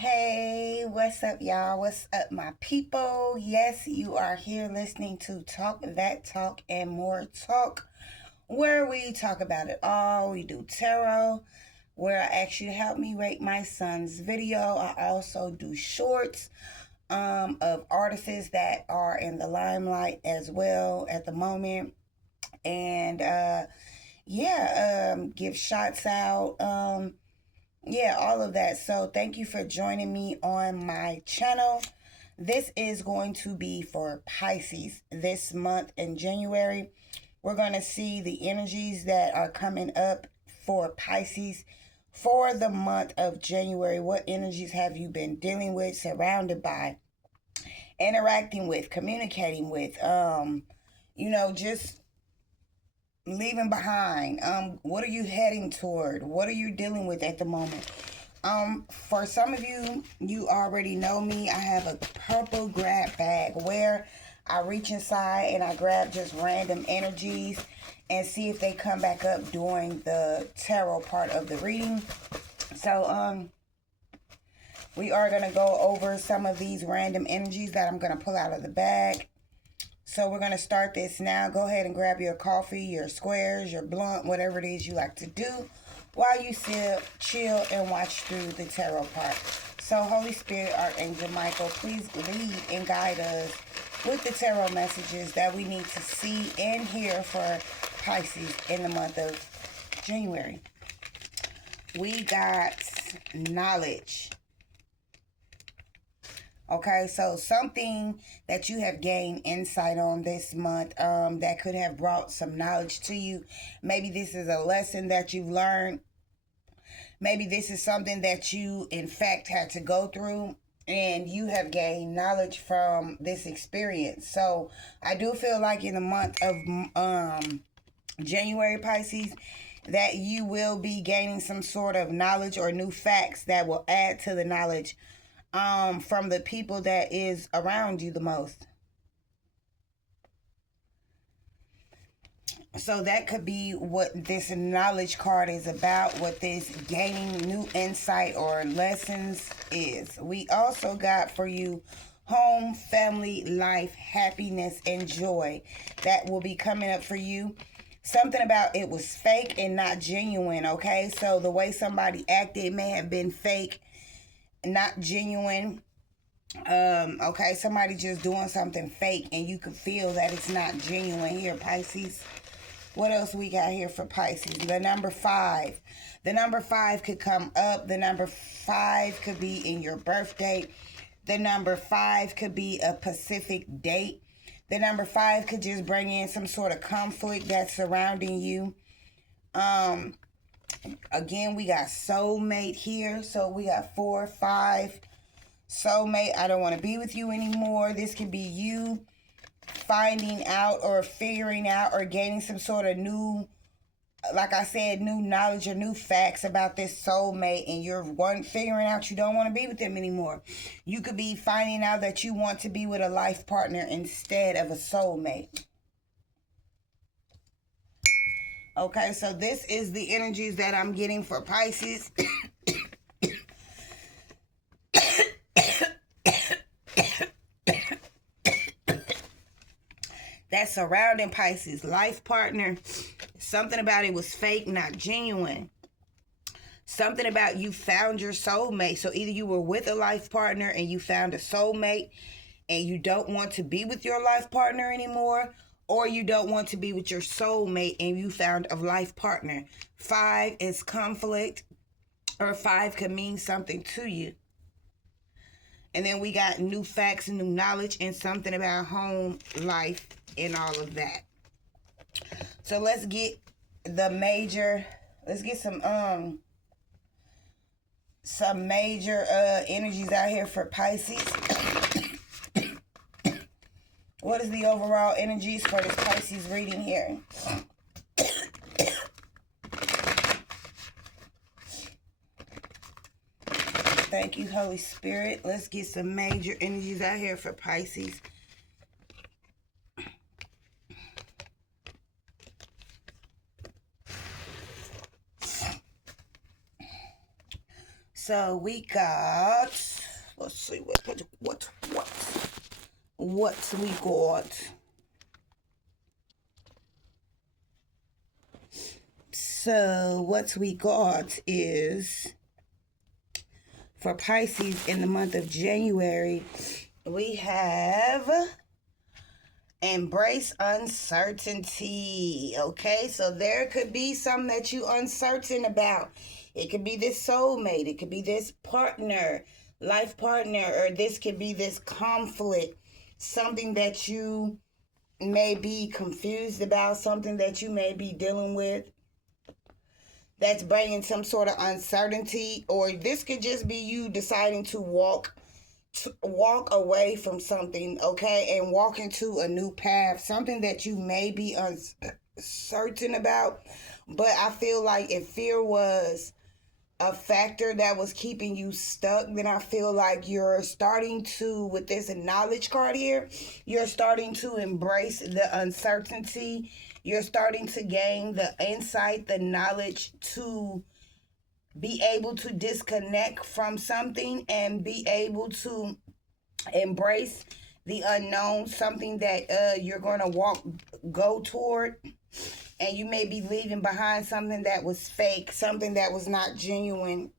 Hey, what's up, y'all? What's up, my people? Yes, you are here listening to Talk That Talk and More Talk, where we talk about it all. We do tarot, where I ask you to help me rate my son's video. I also do shorts of artists that are in the limelight as well at the moment. And give shots out. All of that. So thank you for joining me on my channel. This is going to be for Pisces this month in January. We're going to see the energies that are coming up for Pisces for the month of January. What energies have you been dealing with, surrounded by, interacting with, communicating with, just leaving behind? What are you heading toward? What are you dealing with at the moment? For some of you, you already know me. I have a purple grab bag where I reach inside and I grab just random energies and see if they come back up during the tarot part of the reading. So, we are going to go over some of these random energies that I'm going to pull out of the bag. So we're going to start this now. Go ahead and grab your coffee, your squares, your blunt, whatever it is you like to do while you sit, chill, and watch through the tarot part. So Holy Spirit, Archangel Michael, please lead and guide us with the tarot messages that we need to see and hear for Pisces in the month of January. We got knowledge. Okay, so something that you have gained insight on this month that could have brought some knowledge to you. Maybe this is a lesson that you've learned. Maybe this is something that you, in fact, had to go through and you have gained knowledge from this experience. So I do feel like in the month of January, Pisces, that you will be gaining some sort of knowledge or new facts that will add to the knowledge from the people that is around you the most. So that could be what this knowledge card is about, what this gaining new insight or lessons is. We also got for you home, family, life, happiness, and joy. That will be coming up for you. Something about it was fake and not genuine, okay? So the way somebody acted may have been fake, not genuine. Okay, somebody just doing something fake and you can feel that it's not genuine here, Pisces. What else we got here for Pisces? The number 5. The number 5 could come up. The number 5 could be in your birth date. The number 5 could be a specific date. The number 5 could just bring in some sort of conflict that's surrounding you. Again, we got soulmate here. So we got 4, 5. Soulmate, I don't want to be with you anymore. This could be you finding out or figuring out or gaining some sort of new, like I said, new knowledge or new facts about this soulmate, and you're figuring out you don't want to be with them anymore. You could be finding out that you want to be with a life partner instead of a soulmate. Okay, so this is the energies that I'm getting for Pisces. That's surrounding Pisces. Life partner. Something about it was fake, not genuine. Something about you found your soulmate. So either you were with a life partner and you found a soulmate and you don't want to be with your life partner anymore, or you don't want to be with your soulmate and you found a life partner. 5 is conflict, or 5 could mean something to you. And then we got new facts and new knowledge and something about home life and all of that. So let's get some major energies out here for Pisces. What is the overall energies for this Pisces reading here? Thank you, Holy Spirit. Let's get some major energies out here for Pisces. So we got, let's see what we got. So what we got is, for Pisces in the month of January, we have embrace uncertainty. Okay, so there could be something that you uncertain about. It could be this soulmate, it could be this partner, life partner, or this could be this conflict, something that you may be confused about, something that you may be dealing with that's bringing some sort of uncertainty. Or this could just be you deciding to walk away from something, okay, and walk into a new path, something that you may be uncertain about. But I feel like if fear was a factor that was keeping you stuck, then I feel like you're starting to, with this knowledge card here, you're starting to embrace the uncertainty. You're starting to gain the insight, the knowledge to be able to disconnect from something and be able to embrace the unknown, something that you're going to go toward. And you may be leaving behind something that was fake, something that was not genuine.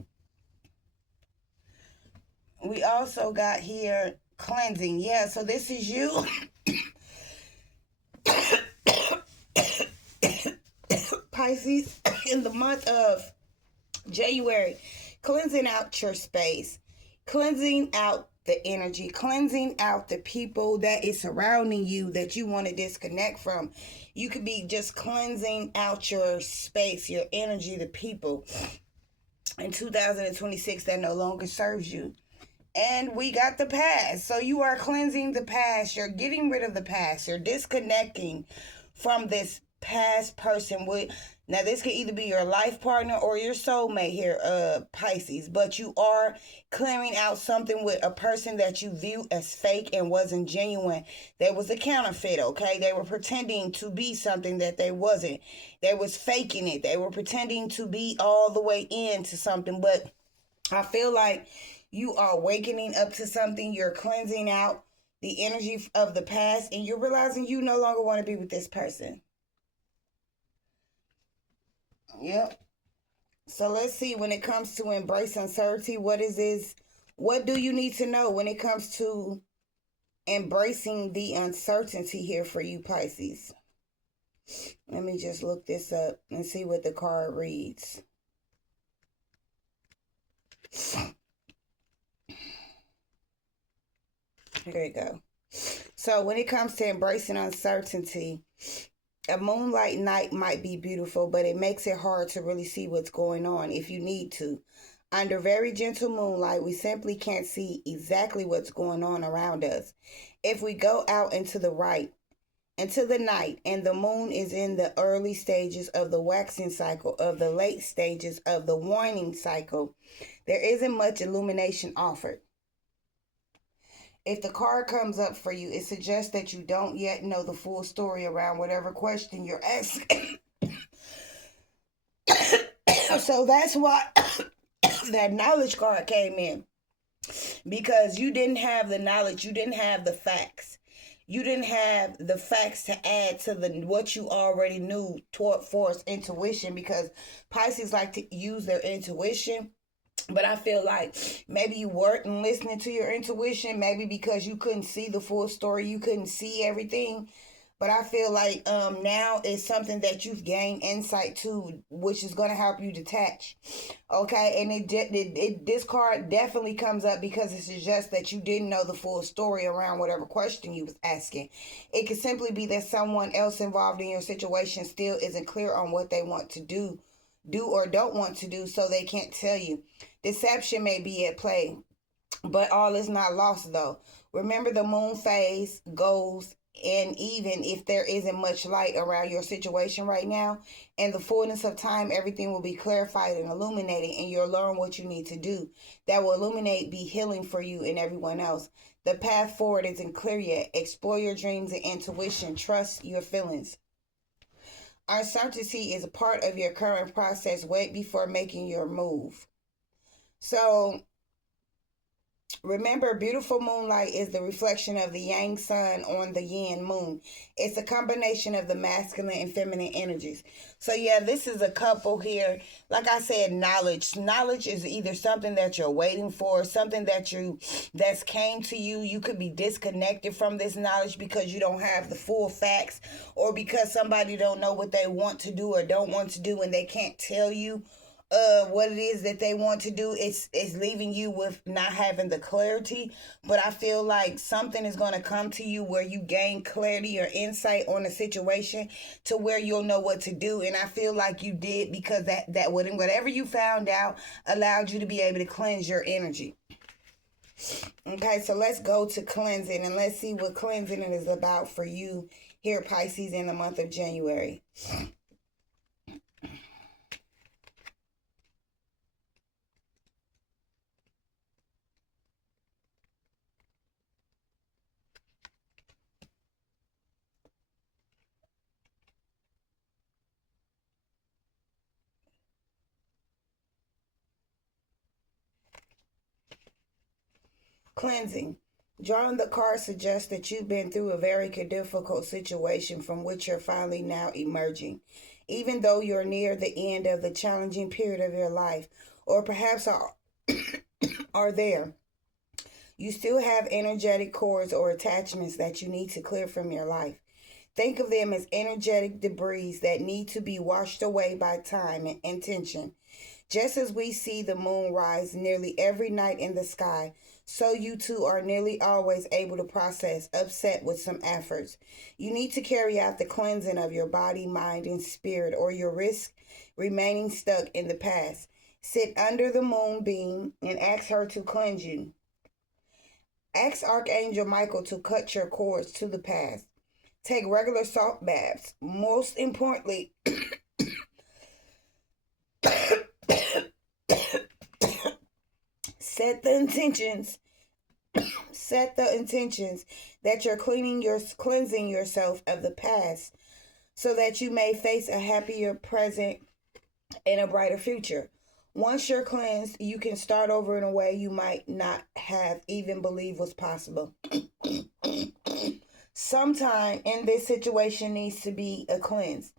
We also got here cleansing. Yeah, so this is you. Pisces, in the month of January, cleansing out your space, cleansing out the energy, cleansing out the people that is surrounding you that you want to disconnect from. You could be just cleansing out your space, your energy, the people in 2026 that no longer serves you. And we got the past. So you are cleansing the past. You're getting rid of the past. You're disconnecting from this past person. Now, this could either be your life partner or your soulmate here, Pisces. But you are clearing out something with a person that you view as fake and wasn't genuine. They was a counterfeit, okay? They were pretending to be something that they wasn't. They was faking it. They were pretending to be all the way into something. But I feel like you are awakening up to something. You're cleansing out the energy of the past, and you're realizing you no longer want to be with this person. Yep. So let's see, when it comes to embrace uncertainty, what do you need to know when it comes to embracing the uncertainty here for you, Pisces? Let me just look this up and see what the card reads. Here you go. So when it comes to embracing uncertainty, a moonlight night might be beautiful, but it makes it hard to really see what's going on if you need to. Under very gentle moonlight, we simply can't see exactly what's going on around us. If we go out into the night, and the moon is in the early stages of the waxing cycle, of the late stages of the waning cycle, there isn't much illumination offered. If the card comes up for you, it suggests that you don't yet know the full story around whatever question you're asking. So that's why that knowledge card came in. Because you didn't have the knowledge, you didn't have the facts. You didn't have the facts to add to what you already knew toward force intuition, because Pisces like to use their intuition. But I feel like maybe you weren't listening to your intuition, maybe because you couldn't see the full story, you couldn't see everything. But I feel like now it's something that you've gained insight to, which is going to help you detach. Okay, and this card definitely comes up because it suggests that you didn't know the full story around whatever question you was asking. It could simply be that someone else involved in your situation still isn't clear on what they want to do or don't want to do, so they can't tell you. Deception may be at play, but all is not lost though. Remember, the moon phase goes, and even if there isn't much light around your situation right now, in the fullness of time, everything will be clarified and illuminated, and you'll learn what you need to do. That will illuminate, be healing for you and everyone else. The path forward isn't clear yet. Explore your dreams and intuition. Trust your feelings. Uncertainty is a part of your current process. Wait before making your move. So remember, beautiful moonlight is the reflection of the yang sun on the yin moon. It's a combination of the masculine and feminine energies. So yeah, this is a couple here. Like I said, knowledge. Knowledge is either something that you're waiting for, something that's came to you. You could be disconnected from this knowledge because you don't have the full facts, or because somebody don't know what they want to do or don't want to do and they can't tell you what it is that they want to do. It's leaving you with not having the clarity. But I feel like something is going to come to you where you gain clarity or insight on a situation to where you'll know what to do. And I feel like you did, because that whatever you found out allowed you to be able to cleanse your energy. Okay, so let's go to cleansing, and let's see what cleansing is about for you here, Pisces, in the month of January. Cleansing. Drawing the card suggests that you've been through a very difficult situation from which you're finally now emerging. Even though you're near the end of the challenging period of your life, or perhaps are there, you still have energetic cords or attachments that you need to clear from your life. Think of them as energetic debris that need to be washed away by time and intention. Just as we see the moon rise nearly every night in the sky, so you too are nearly always able to process upset with some efforts. You need to carry out the cleansing of your body, mind, and spirit, or you risk remaining stuck in the past. Sit under the moonbeam and ask her to cleanse you. Ask Archangel Michael to cut your cords to the past. Take regular salt baths. Most importantly, set the intentions that you're cleansing yourself of the past, so that you may face a happier present and a brighter future. Once you're cleansed, you can start over in a way you might not have even believed was possible. Sometime in this situation needs to be a cleanse.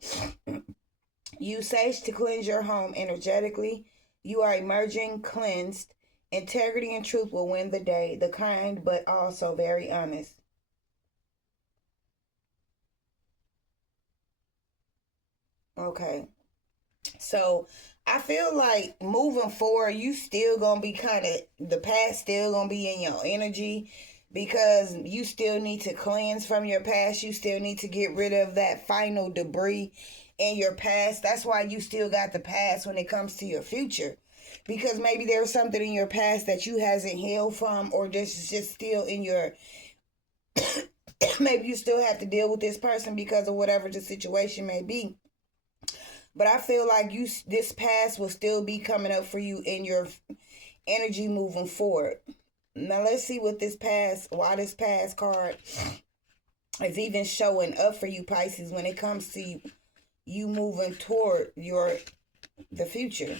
Use sage to cleanse your home energetically. You are emerging cleansed. Integrity and truth will win the day. The kind, but also very honest. Okay. So I feel like moving forward, you still gonna be the past still gonna be in your energy, because you still need to cleanse from your past. You still need to get rid of that final debris in your past. That's why you still got the past when it comes to your future, because maybe there's something in your past that you hasn't healed from, or just still in your maybe you still have to deal with this person because of whatever the situation may be. But I feel like this past will still be coming up for you in your energy moving forward. Now let's see why this past card is even showing up for you, Pisces, when it comes to you moving toward the future.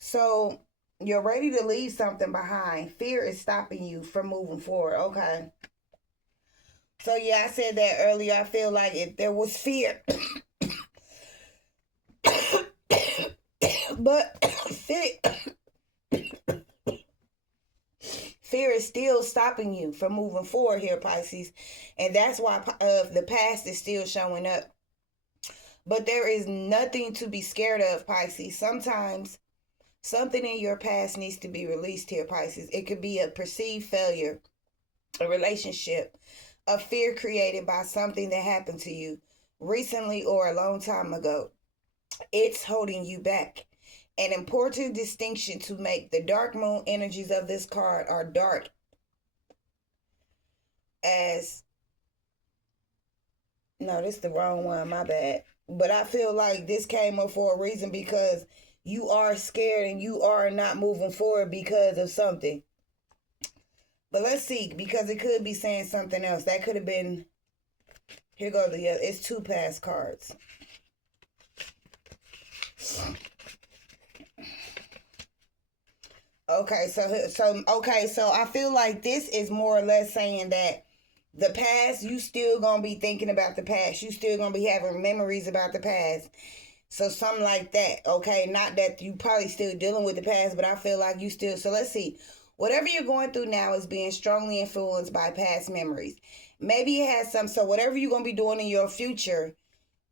So you're ready to leave something behind. Fear is stopping you from moving forward. Okay. So yeah, I said that earlier. I feel like if there was fear, but fear is still stopping you from moving forward here, Pisces. And that's why the past is still showing up. But there is nothing to be scared of, Pisces. Sometimes something in your past needs to be released here, Pisces. It could be a perceived failure, a relationship, a fear created by something that happened to you recently or a long time ago. It's holding you back. An important distinction to make: the dark moon energies of this card are dark as... No, this is the wrong one, my bad. But I feel like this came up for a reason, because you are scared and you are not moving forward because of something. But let's see, because it could be saying something else. That could have been... Here goes the other. It's two past cards. Okay, so I feel like this is more or less saying that the past, you still gonna be thinking about the past. You still gonna be having memories about the past. So something like that, okay? Not that you probably still dealing with the past, but I feel like you still. So let's see. Whatever you're going through now is being strongly influenced by past memories. Maybe it has some. So whatever you're gonna be doing in your future,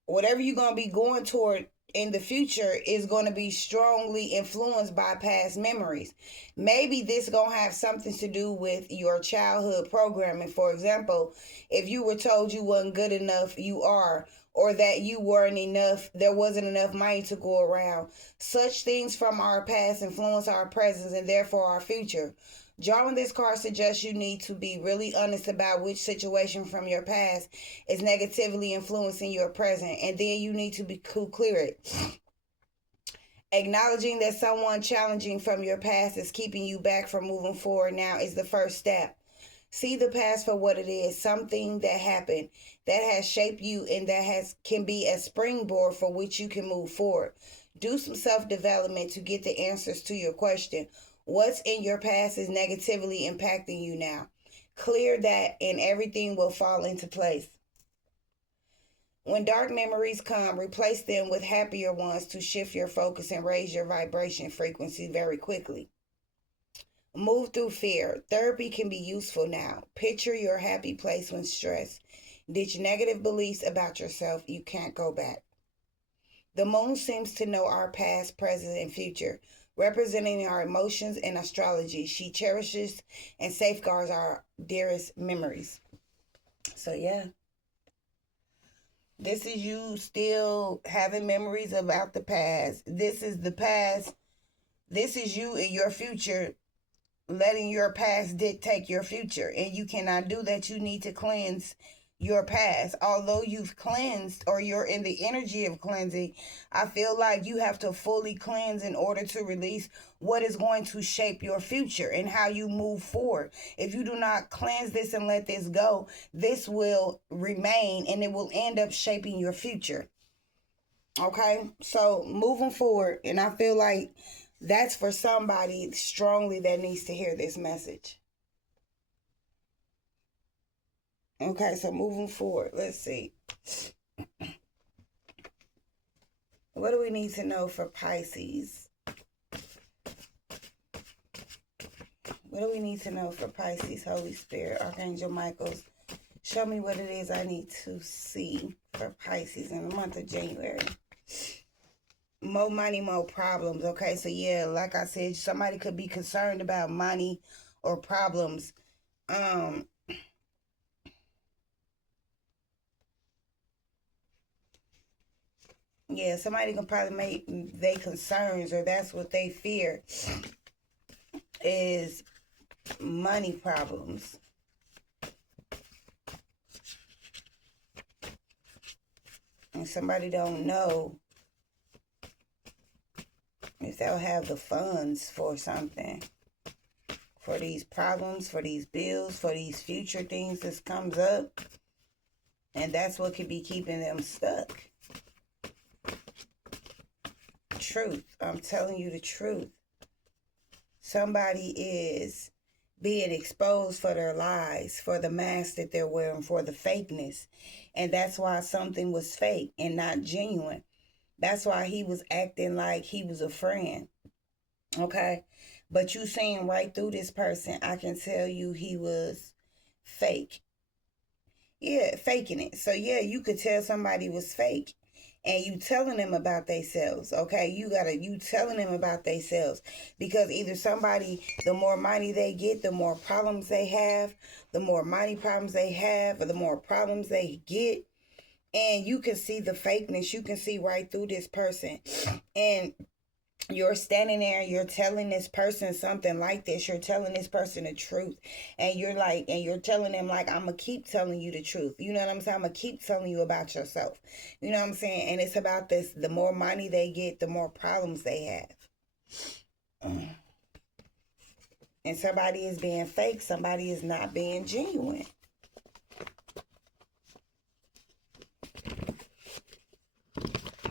whatever you're going to be going toward in the future is going to be strongly influenced by past memories. Maybe this going to have something to do with your childhood programming. For example, if you were told you wasn't good enough, you are, or that you weren't enough, there wasn't enough money to go around. Such things from our past influence our present and therefore our future. Drawing this card suggests you need to be really honest about which situation from your past is negatively influencing your present, and then you need to be clear it. Acknowledging that someone challenging from your past is keeping you back from moving forward now is the first step. See the past for what it is, something that happened that has shaped you and that can be a springboard for which you can move forward. Do some self-development to get the answers to your question. What's in your past is negatively impacting you now. Clear that and everything will fall into place. When dark memories come, replace them with happier ones to shift your focus and raise your vibration frequency very quickly. Move through fear. Therapy can be useful now. Picture your happy place when stressed. Ditch negative beliefs about yourself. You can't go back. The moon seems to know our past, present, and future, representing our emotions and astrology. She cherishes and safeguards our dearest memories. So yeah, this is you still having memories about the past. This is the past. This is you in your future, letting your past dictate your future. And you cannot do that. You need to cleanse your past. Although you've cleansed or you're in the energy of cleansing, I feel like you have to fully cleanse in order to release what is going to shape your future and how you move forward. If you do not cleanse this and let this go, this will remain and it will end up shaping your future. Okay, so moving forward, and I feel like that's for somebody strongly that needs to hear this message. Okay, so moving forward, let's see. What do we need to know for Pisces? What do we need to know for Pisces? Holy Spirit, Archangel Michaels, show me what it is I need to see for Pisces in the month of January. More money, more problems. Okay, so yeah, like I said, somebody could be concerned about money or problems. Yeah, somebody can probably make their concerns, or that's what they fear, is money problems. And somebody don't know if they'll have the funds for something, for these problems, for these bills, for these future things that comes up. And that's what could be keeping them stuck. Truth. I'm telling you the truth. Somebody is being exposed for their lies, for the mask that they're wearing, for the fakeness. And that's why something was fake and not genuine. That's why he was acting like he was a friend. Okay? But you seeing right through this person, I can tell you he was fake. Yeah, faking it. So yeah, you could tell somebody was fake. And you telling them about themselves, okay? You telling them about themselves. Because either somebody, the more money they get, the more problems they have, the more money problems they have, or the more problems they get. And you can see the fakeness. You can see right through this person. And you're standing there and you're telling this person something like this. You're telling this person the truth. And you're telling them like, I'm going to keep telling you the truth. You know what I'm saying? I'm going to keep telling you about yourself. You know what I'm saying? And it's about this. The more money they get, the more problems they have. And somebody is being fake. Somebody is not being genuine.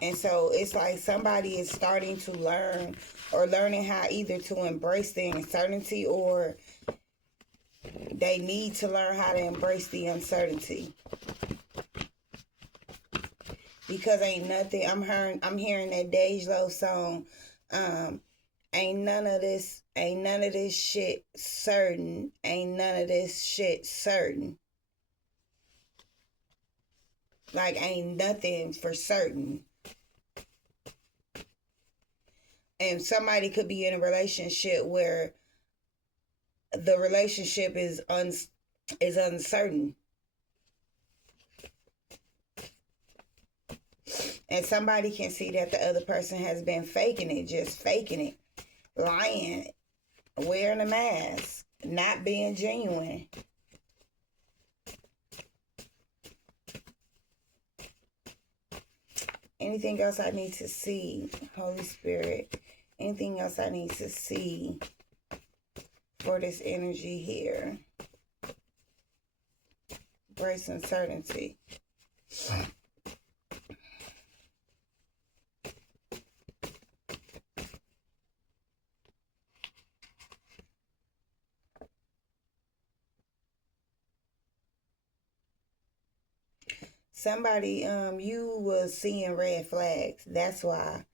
And so it's like somebody is starting to learn or learning how either to embrace the uncertainty, or they need to learn how to embrace the uncertainty. Because ain't nothing, I'm hearing that Dej Loaf song, ain't none of this shit certain. Ain't none of this shit certain. Like, ain't nothing for certain. And somebody could be in a relationship where the relationship is uncertain. And somebody can see that the other person has been faking it, just faking it, lying, wearing a mask, not being genuine. Anything else I need to see, Holy Spirit? Anything else I need to see for this energy here? Grace and certainty. Somebody, you was seeing red flags. That's why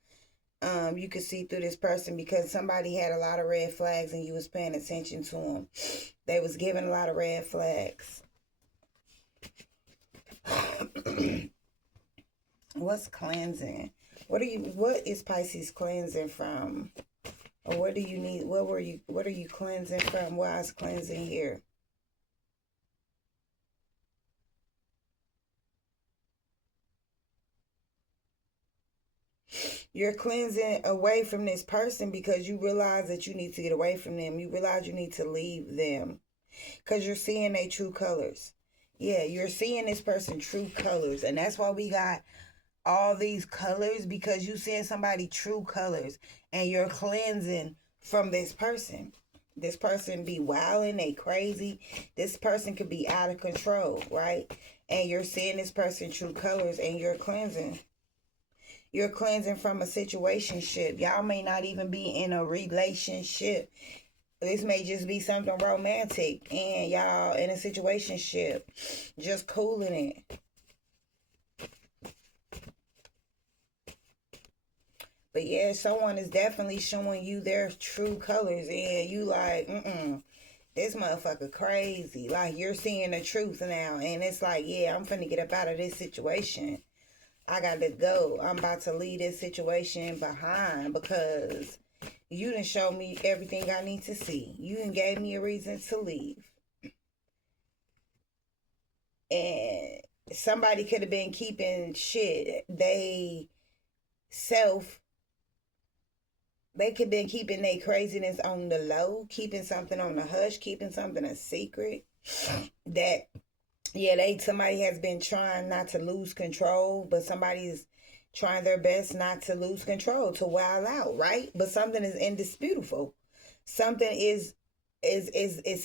you could see through this person, because somebody had a lot of red flags and you was paying attention to them. They was giving a lot of red flags. What's cleansing? What is Pisces cleansing from? Or what do you need? What are you cleansing from? Why is cleansing here? You're cleansing away from this person because you realize that you need to get away from them. You realize you need to leave them because you're seeing their true colors. Yeah, you're seeing this person true colors. And that's why we got all these colors, because you seeing somebody true colors and you're cleansing from this person. This person be wilding, they crazy. This person could be out of control, right? And you're seeing this person true colors and you're cleansing. You're cleansing from a situationship. Y'all may not even be in a relationship. This may just be something romantic and y'all in a situationship, just cooling it. But yeah, someone is definitely showing you their true colors and you like, this motherfucker crazy. Like, you're seeing the truth now. And it's like, yeah, I'm finna get up out of this situation. I got to go. I'm about to leave this situation behind because you done showed me everything I need to see. You done gave me a reason to leave. And somebody could have been keeping shit. They could have been keeping their craziness on the low, keeping something on the hush, keeping something a secret. That, yeah, somebody has been trying not to lose control, but somebody's trying their best not to lose control, to wild out, right? But something is indisputable. Something is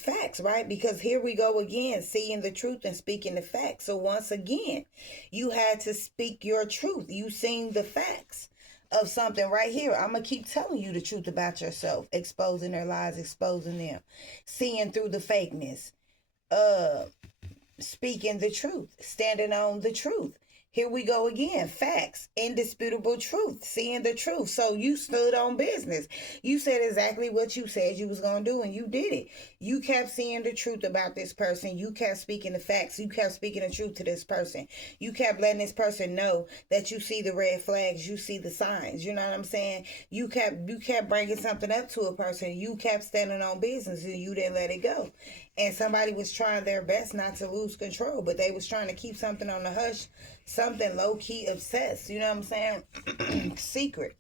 facts, right? Because here we go again, seeing the truth and speaking the facts. So once again, you had to speak your truth. You seen the facts of something right here. I'm going to keep telling you the truth about yourself, exposing their lies, exposing them, seeing through the fakeness, speaking the truth, standing on the truth. Here we go again. Facts, indisputable truth, seeing the truth. So you stood on business. You said exactly what you said you was going to do, and you did it. You kept seeing the truth about this person. You kept speaking the facts. You kept speaking the truth to this person. You kept letting this person know that you see the red flags. You see the signs. You know what I'm saying? You kept bringing something up to a person. You kept standing on business, and you didn't let it go. And somebody was trying their best not to lose control, but they was trying to keep something on the hush, something low-key obsessed, you know what I'm saying? Secret.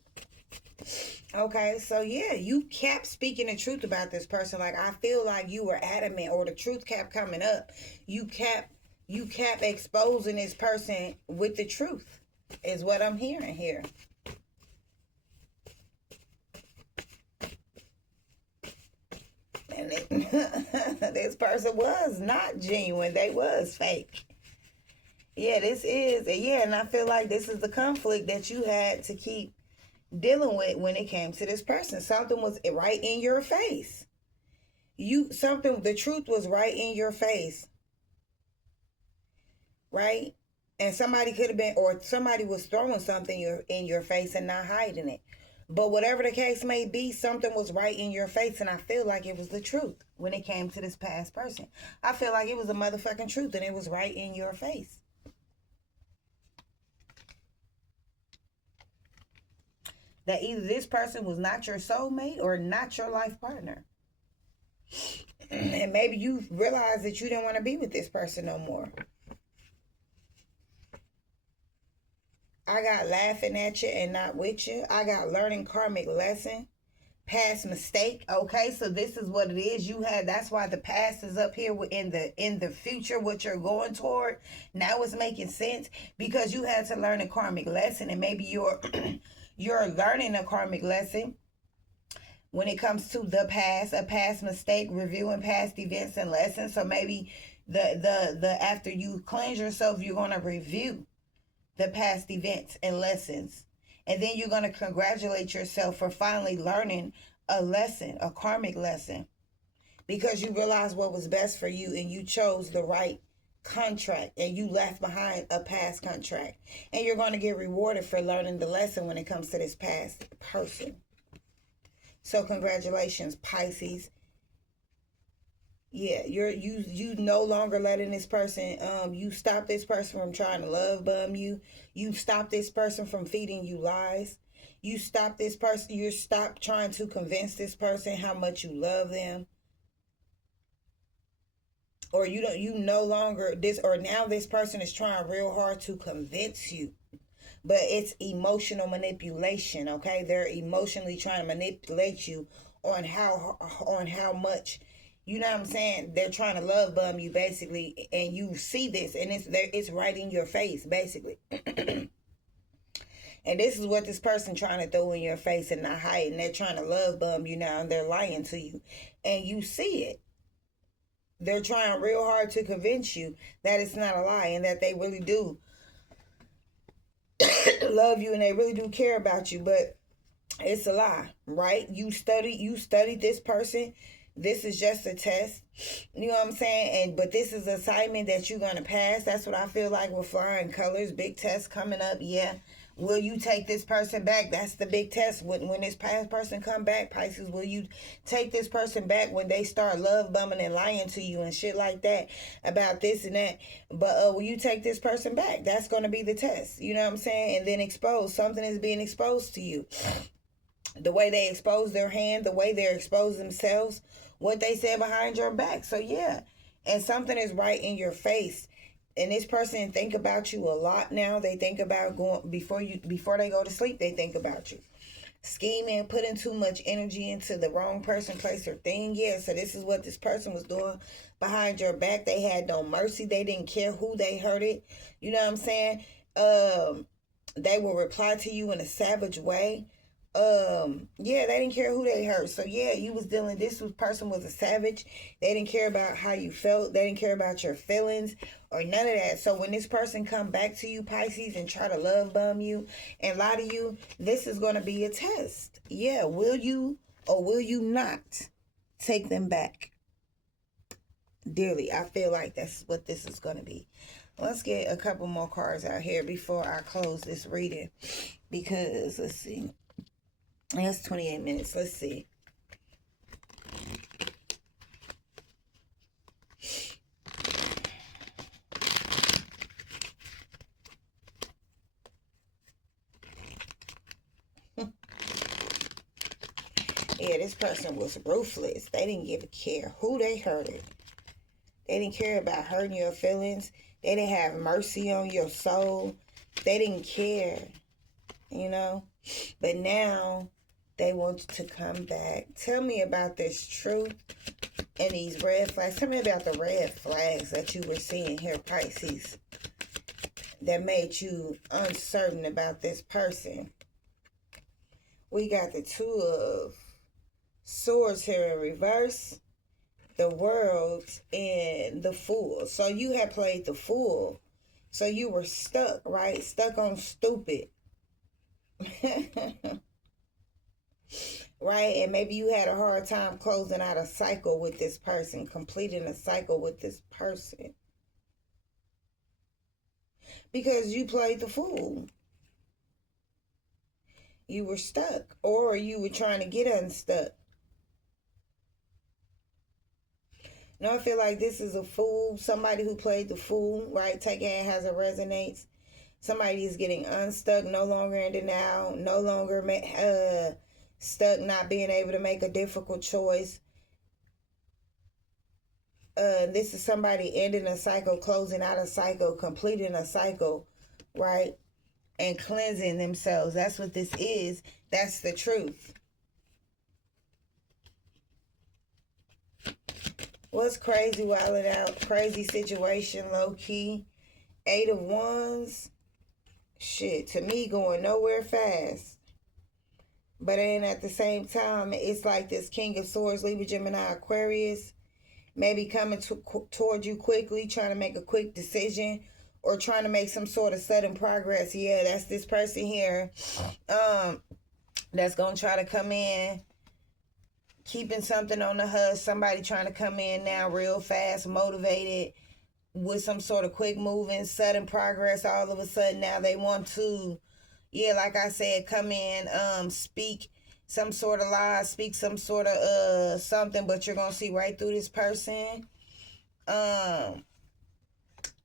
Okay, so yeah, you kept speaking the truth about this person. Like, I feel like you were adamant, or the truth kept coming up. You kept exposing this person with the truth, is what I'm hearing here. And this person was not genuine. They was fake. Yeah, this is. Yeah, and I feel like this is the conflict that you had to keep dealing with when it came to this person. Something was right in your face. The truth was right in your face, right? And somebody could have been, or somebody was throwing something in your face and not hiding it. But whatever the case may be, something was right in your face, and I feel like it was the truth when it came to this past person. I feel like it was a motherfucking truth, and it was right in your face. That either this person was not your soulmate or not your life partner. And maybe you realized that you didn't want to be with this person no more. I got laughing at you and not with you. I got learning karmic lesson. Past mistake. Okay, so this is what it is. That's why the past is up here in the future, what you're going toward. Now it's making sense because you had to learn a karmic lesson, and maybe you're learning a karmic lesson when it comes to the past, a past mistake, reviewing past events and lessons. So maybe the after you cleanse yourself, you're gonna review the past events and lessons. And then you're going to congratulate yourself for finally learning a lesson, a karmic lesson, because you realized what was best for you and you chose the right contract and you left behind a past contract. And you're going to get rewarded for learning the lesson when it comes to this past person. So congratulations, Pisces. Yeah, you no longer letting this person you stop this person from trying to love bomb you. You stop this person from feeding you lies. You stop this person, you stop trying to convince this person how much you love them. Or you no longer this, or now this person is trying real hard to convince you. But it's emotional manipulation, okay? They're emotionally trying to manipulate you on how much, you know what I'm saying? They're trying to love bomb you basically, and you see this, and it's right in your face basically. And this is what this person trying to throw in your face and not hide. And they're trying to love bomb you now, and they're lying to you, and you see it. They're trying real hard to convince you that it's not a lie and that they really do love you and they really do care about you, but it's a lie, right? You studied this person. This is just a test. You know what I'm saying? But this is an assignment that you're gonna pass. That's what I feel like with flying colors. Big test coming up. Yeah. Will you take this person back? That's the big test. When this past person come back, Pisces, will you take this person back when they start love bumming and lying to you and shit like that about this and that? But will you take this person back? That's going to be the test. You know what I'm saying? And then expose. Something is being exposed to you. The way they expose their hand, the way they're exposed themselves, what they said behind your back. So yeah, and something is right in your face. And this person think about you a lot now. They think about going before they go to sleep. They think about you, scheming, putting too much energy into the wrong person, place, or thing. Yeah, so this is what this person was doing behind your back. They had no mercy. They didn't care who they hurted. You know what I'm saying? They will reply to you in a savage way. Yeah, they didn't care who they hurt. So yeah, this person was a savage. They didn't care about how you felt. They didn't care about your feelings or none of that. So when this person come back to you, Pisces, and try to love bomb you and lie to you, this is going to be a test. Yeah, will you or will you not take them back? Dearly, I feel like that's what this is going to be. Let's get a couple more cards out here before I close this reading, because let's see. That's 28 minutes. Let's see. Yeah, this person was ruthless. They didn't give a care who they hurted. They didn't care about hurting your feelings. They didn't have mercy on your soul. They didn't care, you know. But now they want to come back. Tell me about this truth and these red flags. Tell me about the red flags that you were seeing here, Pisces, that made you uncertain about this person. We got the Two of Swords here in reverse, the World, and the Fool. So you had played the Fool So you were stuck, right? Stuck on stupid. Right? And maybe you had a hard time closing out a cycle with this person, completing a cycle with this person. Because you played the fool. You were stuck, or you were trying to get unstuck. Now I feel like this is a fool, somebody who played the fool, right? Take it has a resonates. Somebody is getting unstuck, no longer in denial, no longer stuck, not being able to make a difficult choice. This is somebody ending a cycle, closing out a cycle, completing a cycle, right? And cleansing themselves. That's what this is. That's the truth. What's crazy, wilding out, crazy situation, low key. 8 of Wands. Shit, to me, going nowhere fast. But then at the same time, it's like this King of Swords, Libra, Gemini, Aquarius, maybe coming toward you quickly, trying to make a quick decision, or trying to make some sort of sudden progress. Yeah, that's this person here that's going to try to come in, keeping something on the hush. Somebody trying to come in now real fast, motivated, with some sort of quick moving, sudden progress. All of a sudden now they want to, yeah, like I said, come in, speak some sort of lies, speak some sort of something, but you're gonna see right through this person.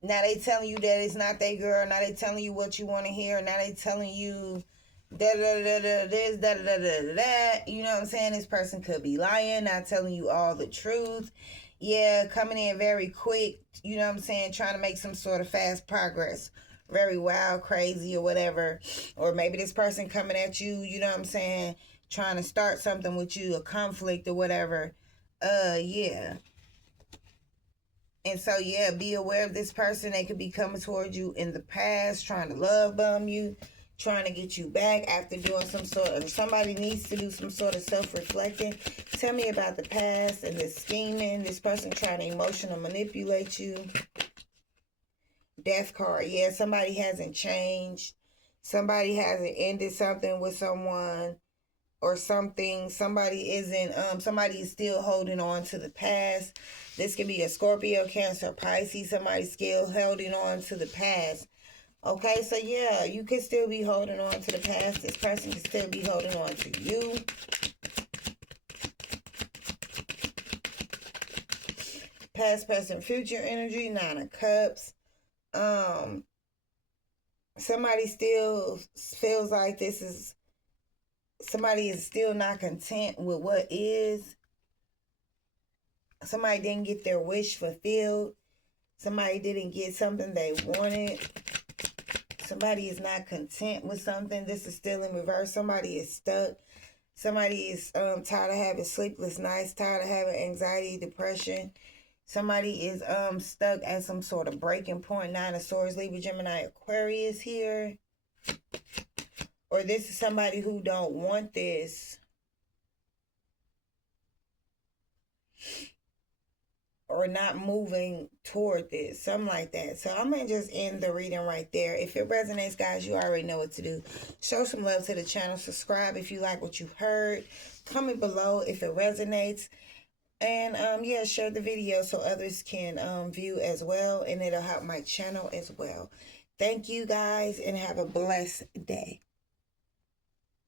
Now they telling you that it's not their girl. Now they telling you what you want to hear. Now they telling you da da da da this da da da da that. You know what I'm saying? This person could be lying, not telling you all the truth. Yeah, coming in very quick. You know what I'm saying? Trying to make some sort of fast progress. Very wild, crazy, or whatever. Or maybe this person coming at you. You know what I'm saying? Trying to start something with you, a conflict or whatever. Yeah. And so, yeah, be aware of this person. They could be coming towards you in the past, trying to love bomb you, trying to get you back after doing some sort of, somebody needs to do some sort of self-reflecting. Tell me about the past and the scheming. This person trying to emotionally manipulate you. Death card. Yeah, somebody hasn't changed. Somebody hasn't ended something with someone or something. Somebody isn't, somebody is still holding on to the past. This could be a Scorpio, Cancer, Pisces. Somebody still holding on to the past. Okay, so yeah, you could still be holding on to the past. This person can still be holding on to you. Past, present, future energy, 9 of Cups. Somebody still feels like this is, somebody is still not content with what is. Somebody didn't get their wish fulfilled. Somebody didn't get something they wanted. Somebody is not content with something. This is still in reverse. Somebody is stuck. Somebody is tired of having sleepless nights, tired of having anxiety, depression. Somebody is stuck at some sort of breaking point. 9 of Swords, Libra, Gemini, Aquarius here. Or this is somebody who don't want this. Or not moving toward this. Something like that. So I'm going to just end the reading right there. If it resonates, guys, you already know what to do. Show some love to the channel. Subscribe if you like what you heard. Comment below if it resonates. And yeah, share the video so others can view as well. And it'll help my channel as well. Thank you guys and have a blessed day.